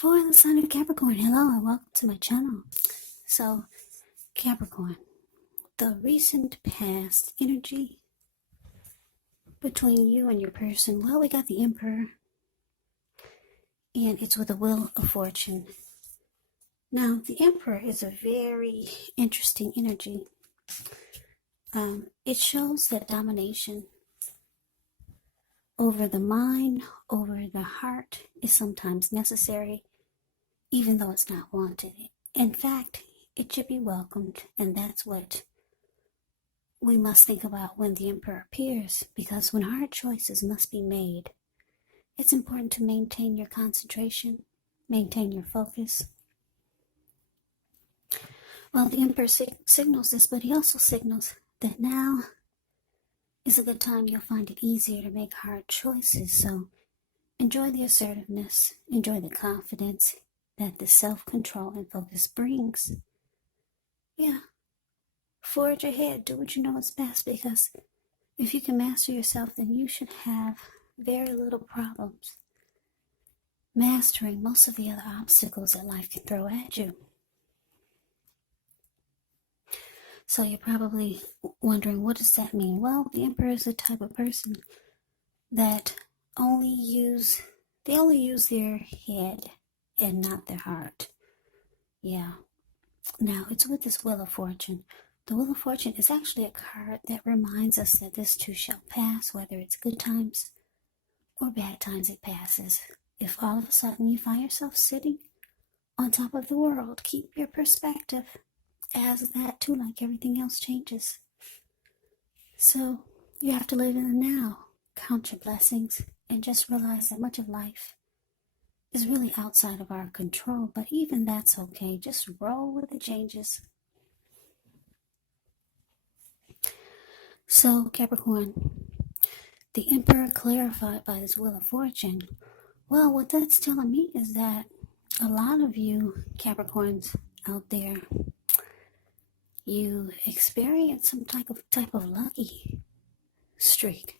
For the sign of Capricorn, hello and welcome to my channel. So, Capricorn, the recent past energy between you and your person, well, we got the Emperor, and it's with the Wheel of Fortune. Now, the Emperor is a very interesting energy. It shows that domination over the mind, over the heart is sometimes necessary, even though it's not wanted. In fact, it should be welcomed, and that's what we must think about when the Emperor appears, because when hard choices must be made, it's important to maintain your concentration, maintain your focus. Well, the Emperor signals this, but he also signals that now is a good time. You'll find it easier to make hard choices, so enjoy the assertiveness, enjoy the confidence that the self-control and focus brings. Yeah. Forge ahead, do what you know is best, because if you can master yourself, then you should have very little problems mastering most of the other obstacles that life can throw at you. So you're probably wondering, what does that mean? Well, the Emperor is the type of person that they only use their head and not their heart. Yeah. Now, it's with this Wheel of Fortune. The Wheel of Fortune is actually a card that reminds us that this too shall pass, whether it's good times or bad times, it passes. If all of a sudden you find yourself sitting on top of the world, keep your perspective, as that too, like everything else, changes. So you have to live in the now, count your blessings, and just realize that much of life is really outside of our control, but even that's okay. Just roll with the changes. So, Capricorn, the Emperor clarified by this Wheel of Fortune. Well, what that's telling me is that a lot of you Capricorns out there, you experience some type of lucky streak.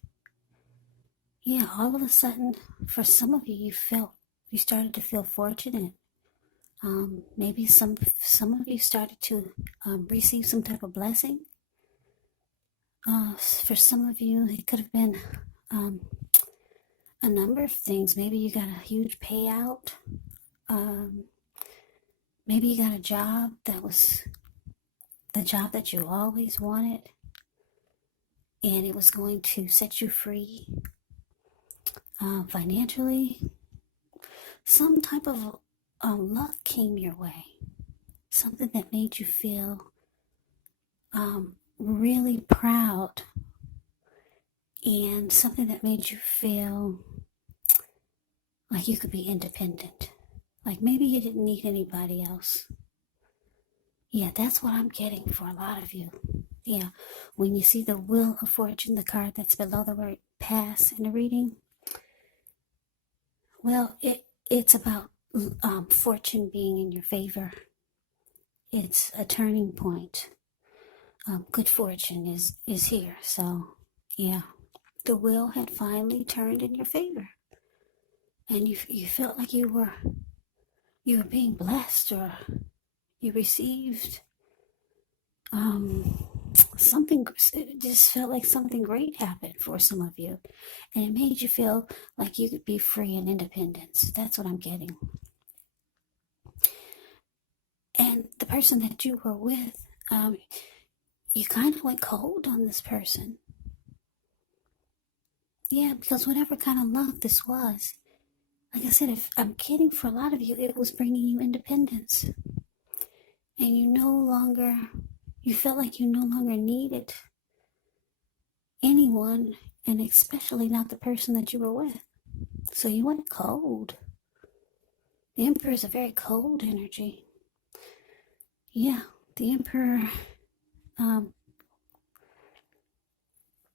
Yeah, all of a sudden, for some of you, you started to feel fortunate. Maybe some of you started to receive some type of blessing. For some of you, it could have been a number of things. Maybe you got a huge payout. Maybe you got a job that was the job that you always wanted, and it was going to set you free financially. Some type of luck came your way. Something that made you feel really proud, and something that made you feel like you could be independent. Like maybe you didn't need anybody else. Yeah, that's what I'm getting for a lot of you. Yeah, when you see the Wheel of Fortune, the card that's below the word pass in the reading, well, it's about fortune being in your favor. It's a turning point. Good fortune is here. So, yeah, the wheel had finally turned in your favor, and you felt like you were being blessed, or you received something. It just felt like something great happened for some of you, and it made you feel like you could be free and independent. That's what I'm getting. And the person that you were with, you kind of went cold on this person. Yeah, because whatever kind of luck this was, like I said, if I'm kidding, for a lot of you, it was bringing you independence. And you felt like you no longer needed anyone, and especially not the person that you were with. So you went cold. The Emperor is a very cold energy. Yeah, the Emperor,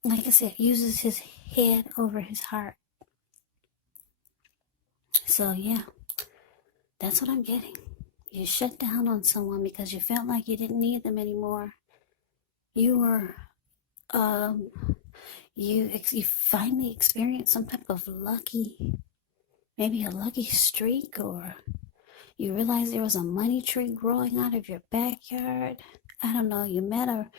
like I said, uses his head over his heart. So yeah, that's what I'm getting. You shut down on someone because you felt like you didn't need them anymore. You were, you finally experienced some type of maybe a lucky streak, or You realize there was a money tree growing out of your backyard. I don't know, you met a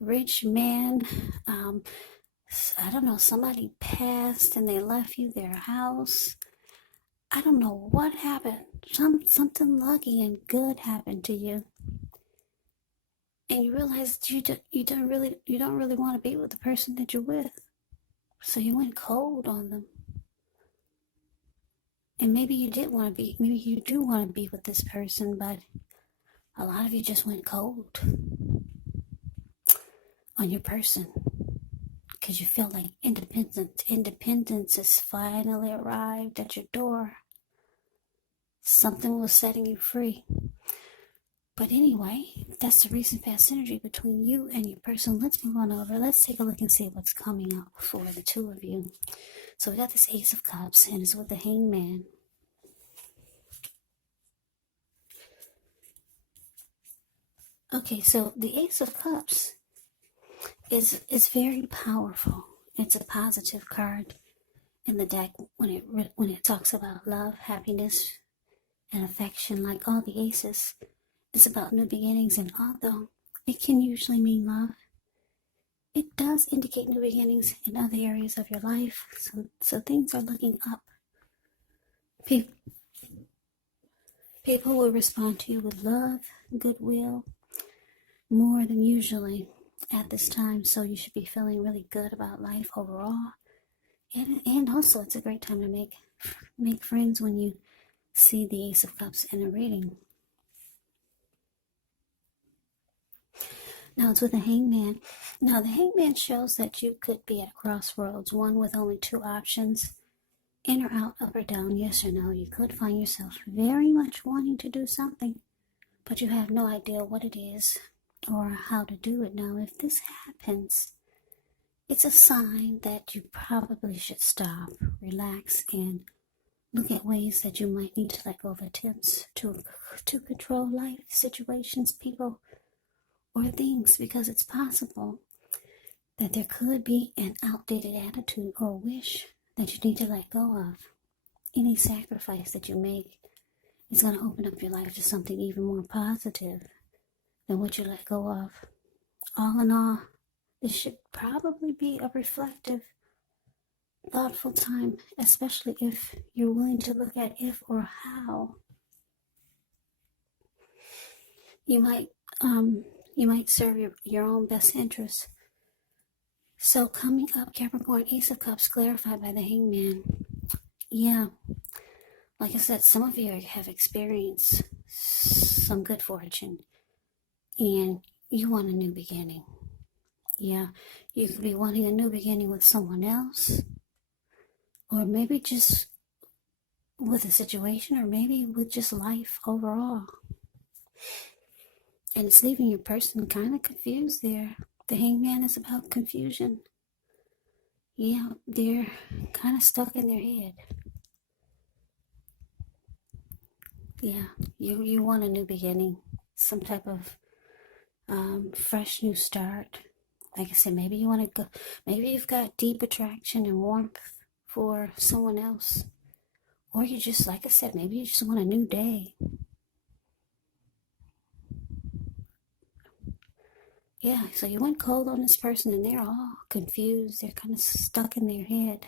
rich man. I don't know, somebody passed and they left you their house. I don't know what happened. Something lucky and good happened to you. And you realize you don't really want to be with the person that you're with. So you went cold on them. And maybe you do want to be with this person, but a lot of you just went cold on your person because you feel like independence has finally arrived at your door. Something was setting you free. But anyway, that's the recent past energy between you and your person. Let's move on over. Let's take a look and see what's coming up for the two of you. So we got this Ace of Cups, and it's with the Hangman. Okay, so the Ace of Cups is very powerful. It's a positive card in the deck when it talks about love, happiness, and affection. Like all the aces, it's about new beginnings, and although it can usually mean love, it does indicate new beginnings in other areas of your life. So things are looking up. People will respond to you with love, goodwill, more than usually at this time. So you should be feeling really good about life overall. And also, it's a great time to make friends when you see the Ace of Cups in a reading. Now it's with the Hangman. Now the Hangman shows that you could be at a crossroads, one with only two options, in or out, up or down, yes or no. You could find yourself very much wanting to do something, but you have no idea what it is or how to do it. Now, if this happens, it's a sign that you probably should stop, relax, and look at ways that you might need to let go of attempts to control life, situations, people, or things, because it's possible that there could be an outdated attitude or wish that you need to let go of. Any sacrifice that you make is going to open up your life to something even more positive than what you let go of. All in all, this should probably be a reflective, thoughtful time, especially if you're willing to look at if or how you might serve your own best interests. So coming up, Capricorn, Ace of Cups, clarified by the Hangman. Yeah, like I said, some of you have experienced some good fortune, and you want a new beginning. Yeah, you could be wanting a new beginning with someone else, or maybe just with a situation, or maybe with just life overall. And it's leaving your person kind of confused there. The Hangman is about confusion. Yeah, they're kind of stuck in their head. Yeah, you want a new beginning, some type of fresh new start. Like I said, maybe you want to go, maybe you've got deep attraction and warmth for someone else. Or you just, like I said, maybe you just want a new day. Yeah, so you went cold on this person and they're all confused. They're kind of stuck in their head.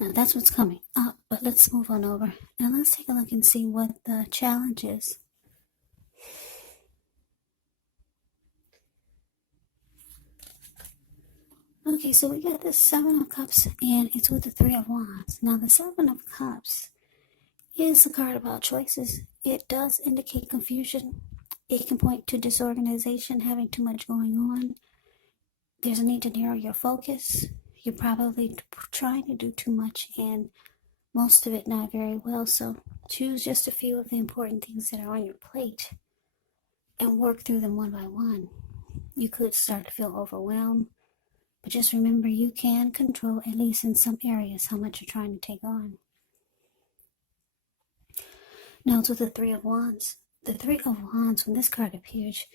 Now that's what's coming up, but let's move on over. Now let's take a look and see what the challenge is. Okay, so we got the Seven of Cups, and it's with the Three of Wands. Now the Seven of Cups is a card about choices. It does indicate confusion. It can point to disorganization, having too much going on. There's a need to narrow your focus. You're probably trying to do too much and most of it not very well. So choose just a few of the important things that are on your plate and work through them one by one. You could start to feel overwhelmed, but just remember you can control, at least in some areas, how much you're trying to take on. Now it's with the Three of Wands. The Three of Wands, when this card appears,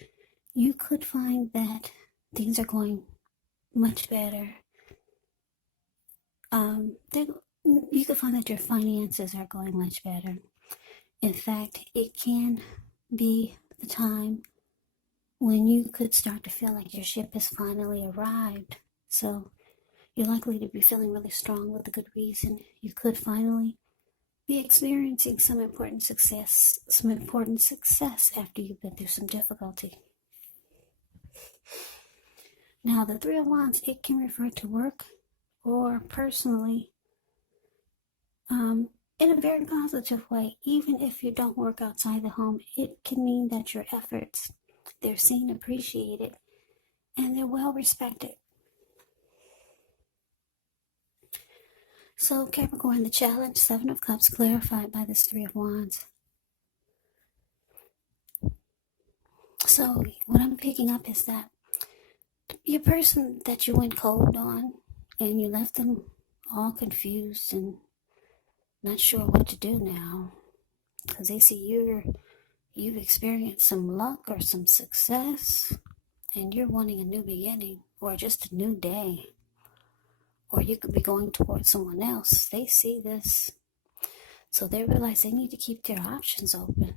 you could find that things are going much better. you can find that your finances are going much better. In fact, it can be the time when you could start to feel like your ship has finally arrived. So you're likely to be feeling really strong with a good reason. You could finally be experiencing some important success after you've been through some difficulty. Now, the Three of Wands, it can refer to work or personally, in a very positive way. Even if you don't work outside the home, it can mean that your efforts, they're seen, appreciated, and they're well respected. So, Capricorn, the challenge, Seven of Cups, clarified by this Three of Wands. So, what I'm picking up is that your person that you went cold on and you left them all confused and not sure what to do now, because they see you've experienced some luck or some success and you're wanting a new beginning or just a new day, or you could be going towards someone else. They see this, so they realize they need to keep their options open.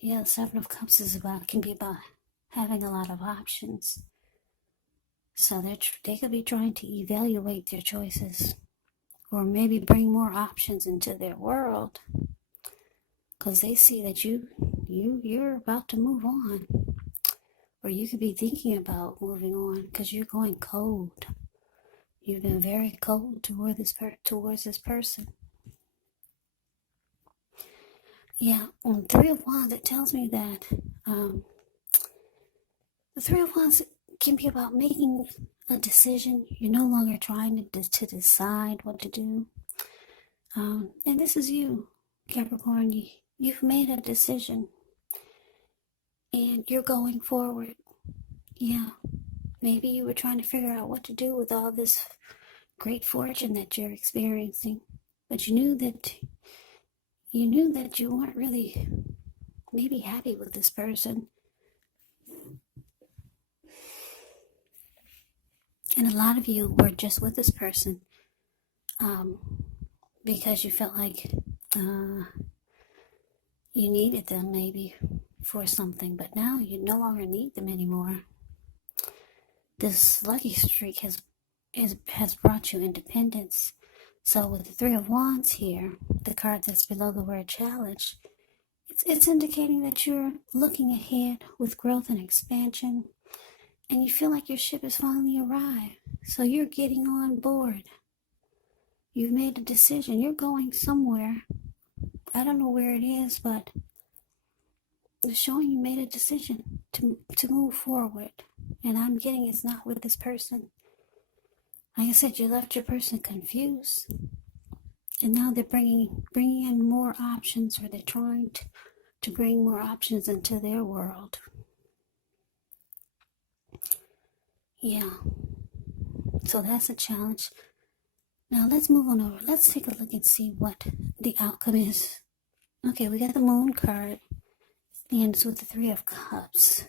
Yeah, the Seven of Cups can be about having a lot of options. So they could be trying to evaluate their choices, or maybe bring more options into their world, because they see that you're about to move on, or you could be thinking about moving on because you're going cold. You've been very cold towards this person. Yeah, on Three of Wands, it tells me that the Three of Wands can be about making a decision. You're no longer trying to decide what to do. And this is you, Capricorn. You've made a decision and you're going forward. Yeah, maybe you were trying to figure out what to do with all this great fortune that you're experiencing, but you knew that you weren't really maybe happy with this person. And a lot of you were just with this person because you felt like you needed them maybe for something, but now you no longer need them anymore. This lucky streak has brought you independence. So with the Three of Wands here, the card that's below the word challenge, it's indicating that you're looking ahead with growth and expansion, and you feel like your ship has finally arrived. So you're getting on board. You've made a decision. You're going somewhere. I don't know where it is, but it's showing you made a decision to move forward. And I'm getting it's not with this person. Like I said, you left your person confused. And now they're bringing in more options, or they're trying to bring more options into their world. Yeah. So that's a challenge. Now let's move on over. Let's take a look and see what the outcome is. Okay, we got the Moon card, and it's with the Three of Cups.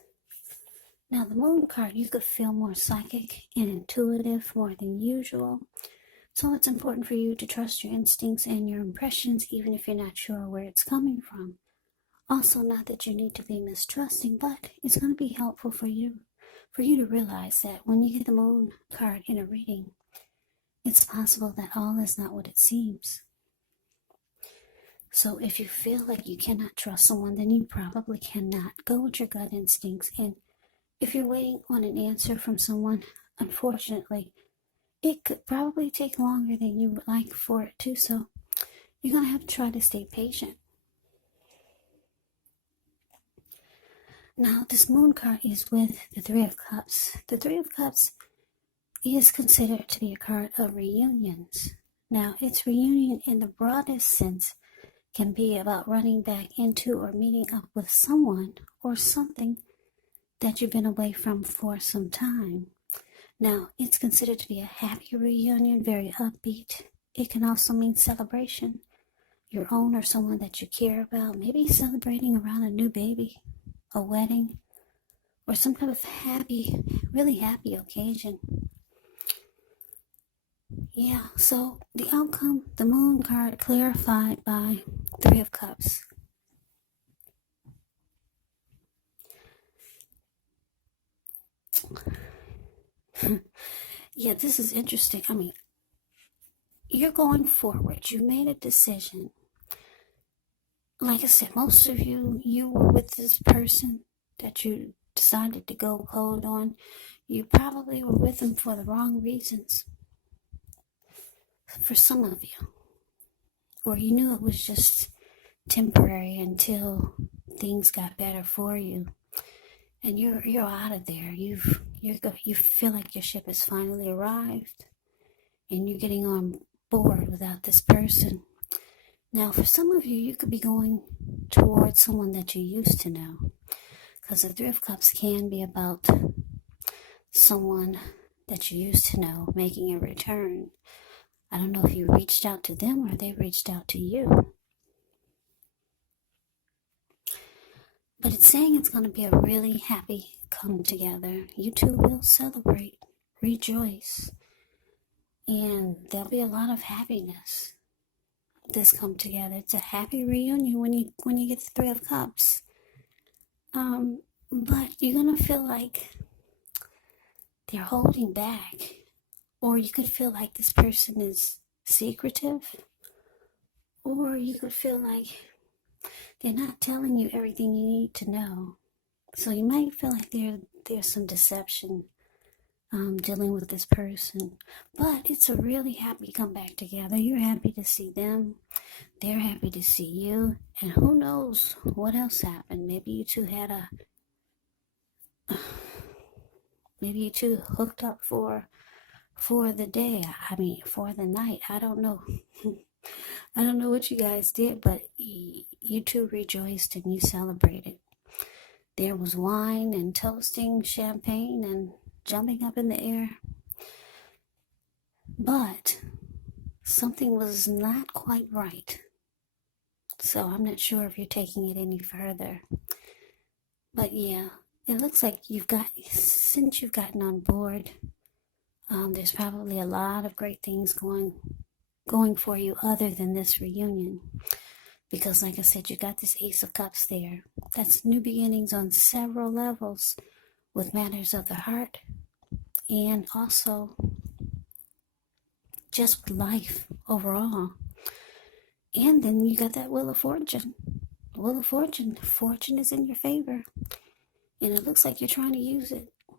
Now the Moon card, you could feel more psychic and intuitive more than usual. So it's important for you to trust your instincts and your impressions, even if you're not sure where it's coming from. Also, not that you need to be mistrusting, but it's going to be helpful for you to realize that when you get the Moon card in a reading, it's possible that all is not what it seems. So if you feel like you cannot trust someone, then you probably cannot. Go with your gut instincts. And if you're waiting on an answer from someone, unfortunately, it could probably take longer than you would like for it to. So you're going to have to try to stay patient. Now, this Moon card is with the Three of Cups. The Three of Cups is considered to be a card of reunions. Now, its reunion in the broadest sense can be about running back into or meeting up with someone or something that you've been away from for some time. Now, it's considered to be a happy reunion, very upbeat. It can also mean celebration, your own or someone that you care about, maybe celebrating around a new baby, a wedding, or some kind of happy, really happy occasion. Yeah, so the outcome, the moon card clarified by Three of Cups. Yeah, this is interesting. I mean, you're going forward. You made a decision. Like I said, most of you were with this person that you decided to go cold on. You probably were with them for the wrong reasons. For some of you. Or you knew it was just temporary until things got better for you. And you're out of there. You feel like your ship has finally arrived, and you're getting on board without this person. Now, for some of you, you could be going towards someone that you used to know, because the Three of Cups can be about someone that you used to know making a return. I don't know if you reached out to them or they reached out to you. But it's saying it's going to be a really happy come together. You two will celebrate, rejoice, and there'll be a lot of happiness this come together. It's a happy reunion when you get the Three of Cups. But you're going to feel like they're holding back, or you could feel like this person is secretive, or you could feel like they're not telling you everything you need to know. So you might feel like there's some deception dealing with this person. But it's a really happy come back together. You're happy to see them. They're happy to see you. And who knows what else happened. Maybe you two maybe you two hooked up for the day. I mean, for the night. I don't know. I don't know what you guys did, but you two rejoiced and you celebrated. There was wine and toasting, champagne, and jumping up in the air. But something was not quite right. So I'm not sure if you're taking it any further. But yeah, it looks like since you've gotten on board, there's probably a lot of great things going for you other than this reunion. Because like I said, you got this Ace of Cups there. That's new beginnings on several levels with matters of the heart and also just with life overall. And then you got that Wheel of Fortune. The Wheel of Fortune is in your favor. And it looks like you're trying to use it.